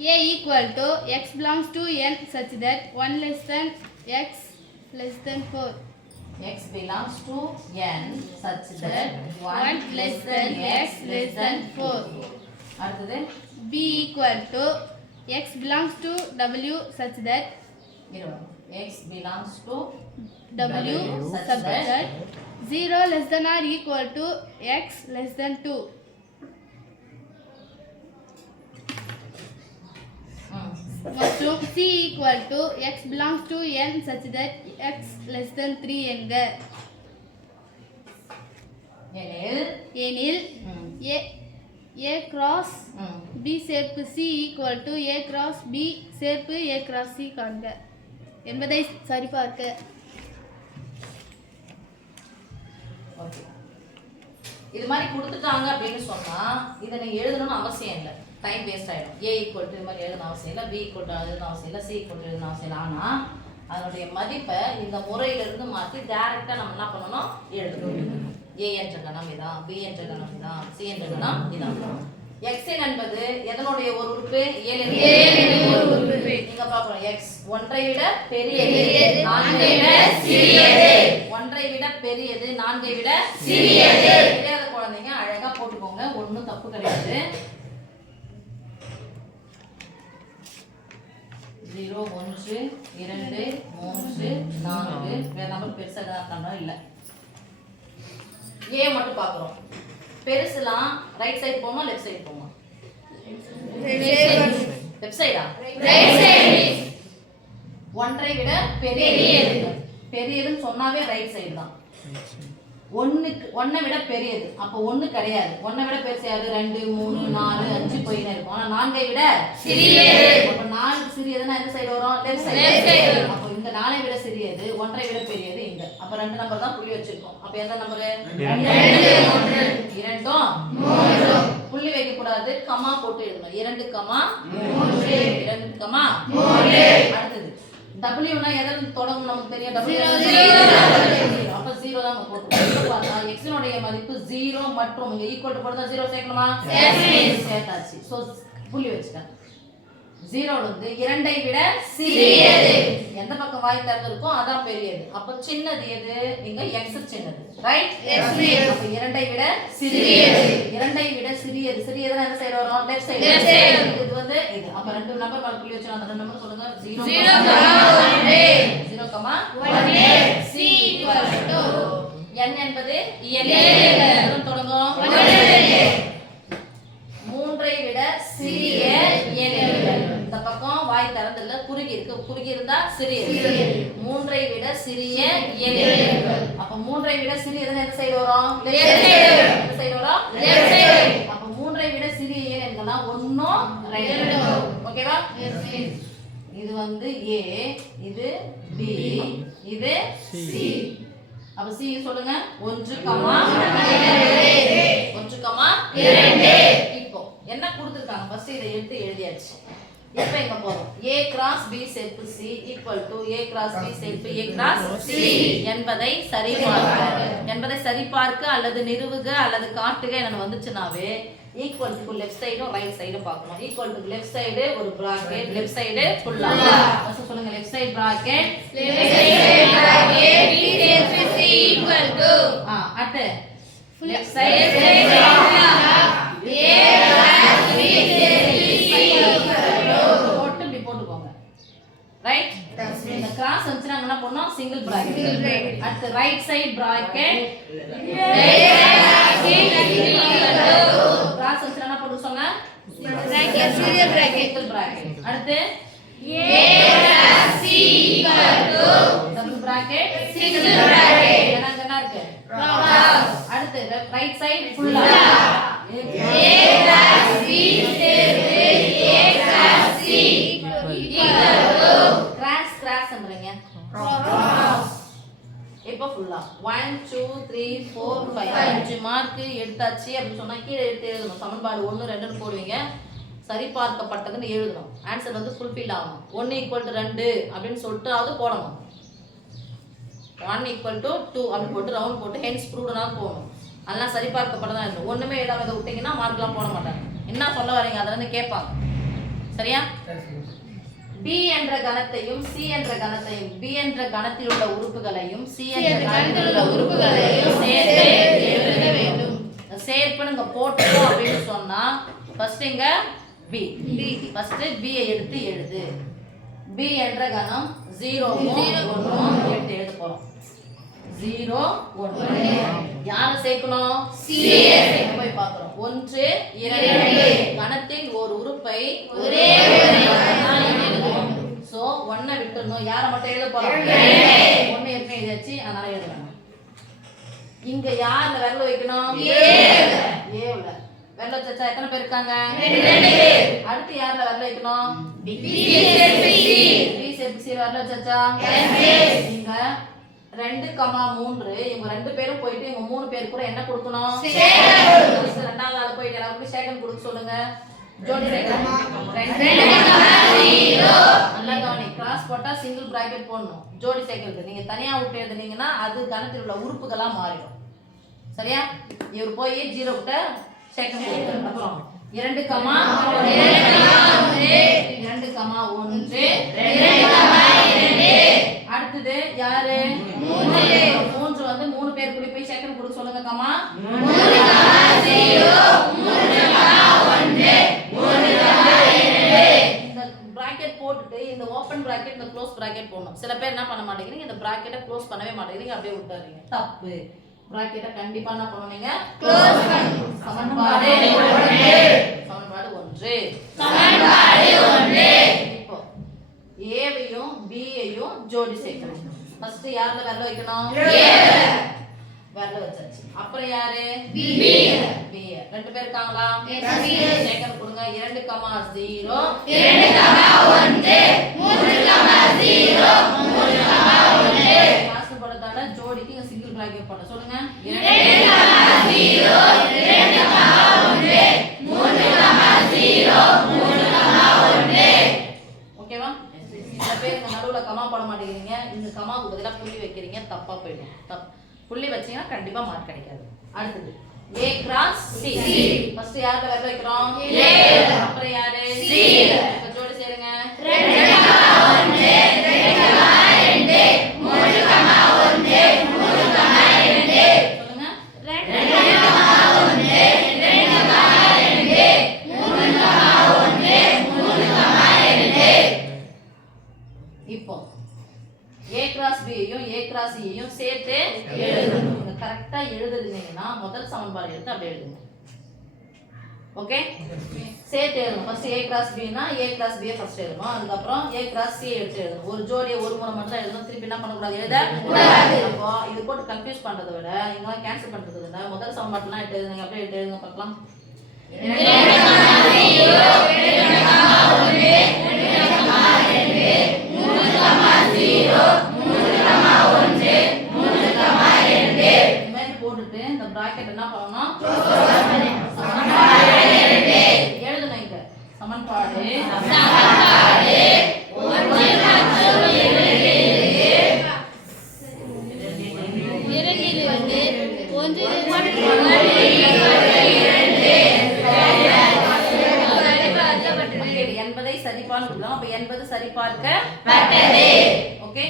A equal to x belongs to n such that 1 less than x less than 4. X belongs to n such that 1 less than x less than 4. அடுத்தது B equal to x belongs to w such that x belongs to w such that 0 less than or equal to x less than 2. மற்றும் C equal to x belongs to n such that x less than 3 என்க. எனில் a cross b சேர்ப்பு C equal to a cross b சேர்ப்பு a cross C காண்க என்பதை சரிபார்க்க. இது மாதிரி கொடுத்துட்டாங்க அப்படின்னு சொன்னா இதை நீங்க எழுதணும்னு அவசியம் இல்லை, டைம் வேஸ்ட் ஆயிடும். a ஈக்குவல் டு இது மாதிரி எழுதணும் அவசியம் இல்லை, b ஈக்குவல் டு எழுதணும் அவசியம் இல்லை, c ஈக்குவல் டு எழுதணும் அவசியம் இல்லை. ஆனா அதனுடைய மதிப்பை இந்த முறையிலிருந்து மாற்றி டைரக்டா நம்ம என்ன பண்ணணும் எழுதணும். a என்ற கணம் இதான், b என்ற கணம் இதான், c என்ற கணம் இதான். x என்பது எதனுடைய ஒரு உறுப்பு? a என்ற ஒரு உறுப்பு. நீங்க பாப்போம் x ஒன்றை விட பெரியது, நான்கை விட சிறியது. ஒன்றை விட பெரியது, நான்கை விட சிறியது. தெரியாத குழந்தைங்க அழகா போட்டுக்கோங்க, ஒண்ணும் தப்பு கிடையாது. 0 1 2 3 4 வேற நம்பர் பெருசா தான் இல்ல. a மட்டும் பாக்குறோம். பெருசுலாம் ரைட் சைடு போமா லெஃப்ட் சைடு போமா? லெஃப்ட் சைடா? Right side. ஒன்றை விட பெரியது. பெரியதுன்னு சொன்னாவே ரைட் சைடு தான். ஒன்னை விட பெரியது, அப்ப ஒண்ணு கிடையாது. ஒன்னை விட பெருசு யாரு? 2 3 4 5 போயினே இருக்கும். ஆனா நான்கை விட சிறியது. அப்ப 4 சிறியதுன்னா எந்த சைடு வரும்? Left side. அப்ப இந்த 4ஐ விட சிறியது, ஒன்றை விட பெரியது இங்க. அப்ப 2 நம்பர் தான் புள்ளி வச்சிருக்கோம். அப்ப எந்த நம்பர்? 2 3 புள்ளி வைக்க கூடாது, கமா போட்டு எழுதணும். 2 கமா 3 2 கமா 3. அடுத்து W னா எதிலிருந்து தொடங்கும் நமக்கு தெரியும்? W 0. அப்ப 0 தான் நம்ம போட்டுறோம். பார்த்தா x னுடைய மதிப்பு 0 மற்றும் இங்க ஈக்குவல் டு போடுறதா 0 சேர்க்கணுமா? சேர்த்தாச்சு. சோ புள்ளி வச்சிட்டேன். 0 வந்து 2ஐ விட சிறியது. எந்த பக்கம் வாய் திறந்து இருக்கோ அதான் பெரியது. அப்ப சின்னது எது? இங்க x சின்னது. ரைட்? அப்ப 2ஐ விட சிறியது. 2ஐ விட சிறியது. சிறியதுனா எந்த சைடு வரும்? Left side. இது வந்து இது. அப்ப ரெண்டு நம்பர் மேல புள்ளி வச்சா அந்த ரெண்டு நம்பர் சொல்லுங்க. 0 1 c n என்பது n தொடங்கும். 3ஐ விட சிறிய எண்கள். இந்த பக்கம் வாய் திறந்து இல்ல, குறுகி இருக்கு. குறுகி இருந்தா சிறியது. 3ஐ விட சிறிய எண்கள். அப்ப 3ஐ விட சிறியதுன்னு எந்த சைடு வரும்? Left side. எந்த சைடு வரும்? Left side. அப்ப 3ஐ விட சிறிய எண்கள்னா 1 2. ஓகேவா? இது வந்து a, இது b, இது c. அப்ப c சொல்லுங்க. 1 2. இப்போ என்ன கொடுத்திருக்காங்க? ஃபர்ஸ்ட் இதை எடுத்து எழுதியாச்சு. இப்போ எங்க போறோம்? a cross b சேர்ப்பு c equal to a cross b சேர்ப்பு a cross c என்பதை சரிபார்க்க அல்லது நிறுவுக அல்லது காட்டுக என்ன வந்துச்சுனாவே equal to left side or right side பார்க்கணும். equal to left side ஒரு bracket, left side ஃபுல்லா. ஃபர்ஸ்ட் சொல்லுங்க. left side bracket b சேர்ப்பு c equal to at left side a right? இந்த கிராஸ் வந்துச்சுனா என்ன பண்ணனும்? Single bracket. at the right side bracket cross வந்துச்சுனா என்ன பண்ணு சொன்னா? bracket, single bracket. அடுத்து a plus c equal to double bracket, single bracket. என்ன இருக்கு? cross. அடுத்து right side ஃபுல்லா a plus b சேர்த்து a plus c equal to cross பண்றீங்க. cross. இப்போ ஃபுல்லா 1 2 3 4 5 5 மார்க் எடுத்தாச்சு அப்படி சொன்னா கீழே எடுத்து எழுதணும். சமன்பாடு 1 2 போடுவீங்க. சரி பார்க்கப்பட்டதுன்னு எழுதணும். ஆன்சர் வந்து ஃபுல்ஃபில் ஆகணும். 1 = 2 அப்படினு சொல்லிட்டு அது போடணும். 1 = 2 அப்படி போட்டு ரவுண்ட் போட்டு ஹென்ஸ் ப்ரூவ்டுனா போடணும். அதெல்லாம் சரி பார்க்கப்பட்டதா இருக்கும். ஒண்ணுமே எழுதாம விட்டீங்கன்னா மார்க்லாம் போட மாட்டாங்க. என்ன சொல்ல வரீங்க அதெல்லாம் கேட்பாங்க. சரியா? B என்ற கணத்தையும் C என்ற கணத்தையும் B என்ற கணத்தில் உள்ள உறுப்புகளையும் C என்ற கணத்தில் உள்ள உறுப்புகளையும் சேர்த்து எழுத வேண்டும். சேர்ப்புன்னு இங்க போட்டோம் அப்படின்னு சொன்னா ஃபர்ஸ்ட் இங்க B ஃபர்ஸ்ட் B ஐ எடுத்து எழுது. B என்ற கணம் 0 1 எடுத்து எழுத போறோம். 0 1 யாரை சேர்க்கணும்? C போய் பார்க்கிறோம். 1 2 கணத்தின் ஒரு உறுப்பை ஒரே சோ 1 விட்டுறணும். யாரை மட்டும் எழுத போறோம்? 1 ஏற்கனவே எழுதியாச்சு, அதனால எழுதணும். இங்க யார்ல விரல் வைக்கணும்? ஏல விரல் வச்சா எத்தனை பேர் இருக்காங்க? 2 பேர். அடுத்து யார்ல விரல் வைக்கணும்? B சேர்த்து C விரல் வச்சா இங்க 2, 3 இவங்க 2 பேரும் போயிட்டு இவங்க 3 பேர் கூட என்ன கொடுக்கணும்? ரெண்டாவது ஆள் போயிட்டு எல்லாருக்கும் சேகன் கொடுக்க சொல்லுங்க. ஜோடி சேகன் 2 நல்லா கவனி. கிராஸ் போட்டா சிங்கிள் பிராக்கெட் போடணும். ஜோடி சேகன் நீங்க தனியா விட்டு எழுதுனீங்கன்னா அது கணத்தில் உள்ள உறுப்புகளா மாறிடும். சரியா? இவர் போய் 0 கிட்ட சேகன் கொடுத்தாரு. அப்புறம் 2, 1 அடுத்தது யாரு? 3 வந்து 3 பேர் கூடி போய் செகண்ட் கொடுக்க சொல்லுங்க. கமா 3 இந்த பிராக்கெட் போட்டுட்டு இந்த ஓபன் பிராக்கெட் இந்த க்ளோஸ் பிராக்கெட் போடணும். சில பேர் என்ன பண்ண மாட்டேங்கிறீங்க, இந்த பிராக்கெட்டை க்ளோஸ் பண்ணவே மாட்டேங்கிறீங்க, அப்படியே விட்டுறீங்க. தப்பு. பிராக்கெட்டை கண்டிப்பா என்ன பண்ணுவீங்க? க்ளோஸ் பண்ணணும். சமன்பாடு 1 இப்போ ஏவையும் பியையும் ஜோடி சேர்க்கணும். ஃபர்ஸ்ட் யார்ல விரல் வைக்கணும்? விரல் வச்சாச்சு. அப்புறம் யாரு? B 2 பேர் இருக்காங்களா? சேகன் கொடுங்க. 2, 0 கிளாஸ் போடுறதால ஜோடிக்கு இங்க சிங்கிள் பிராக்கெட் போட சொல்லுங்க. 2 ஓகேவா? சில பேர் இந்த நடுவுல கமா போட மாட்டேங்கிறீங்க, இந்த கமாவுக்கு பதிலா புள்ளி வைக்கிறீங்க, தப்பா போயிடும். புள்ளி வச்சீங்கன்னா கண்டிப்பா மார்க் கிடைக்காது. அடுத்தது A கிராஸ் C. ஃபர்ஸ்ட் யார்ல விரல் வைக்கிறோம்? அப்புறம் யாரு? இப்ப ஜோடி சேருங்க. 2, இப்போ A கிராஸ் B யையும் A கிராஸ் C யையும் சேர்த்து எழுதணும். நீங்க கரெக்ட்டா எழுதுனீங்கன்னா முதல் சமன்பாடு எடுத்து அப்படியே எழுதுங்க. ஓகே? சேர்த்து எழுதணும். ஃபர்ஸ்ட் A கிராஸ் B னா A கிராஸ் B ஃபர்ஸ்ட் எழுதணும். அதுக்கு அப்புறம் A கிராஸ் C எடுத்து எழுதணும். ஒரு ஜோடியை ஒரு முறை மட்டும் தான் எழுதணும். திருப்பி என்ன பண்ண கூடாது? எழுத கூடாது. அப்போ இது போட்டு கன்ஃபியூஸ் பண்றதை விட இங்க கேன்சல் பண்றதை விட முதல் சமன்பாடுலாம் எடுத்து எழுதுங்க. அப்படியே எடுத்து எழுதுங்க பார்க்கலாம். 2 போட்டுட்டு இந்த பிராக்கெட் என்ன பண்ணனும்? எழுதணும். இங்க சமன்பாடு என்பதை சரிபார்க்கலாம். அப்ப என்பது சரிபார்க்கப்பட்டது. ஓகே?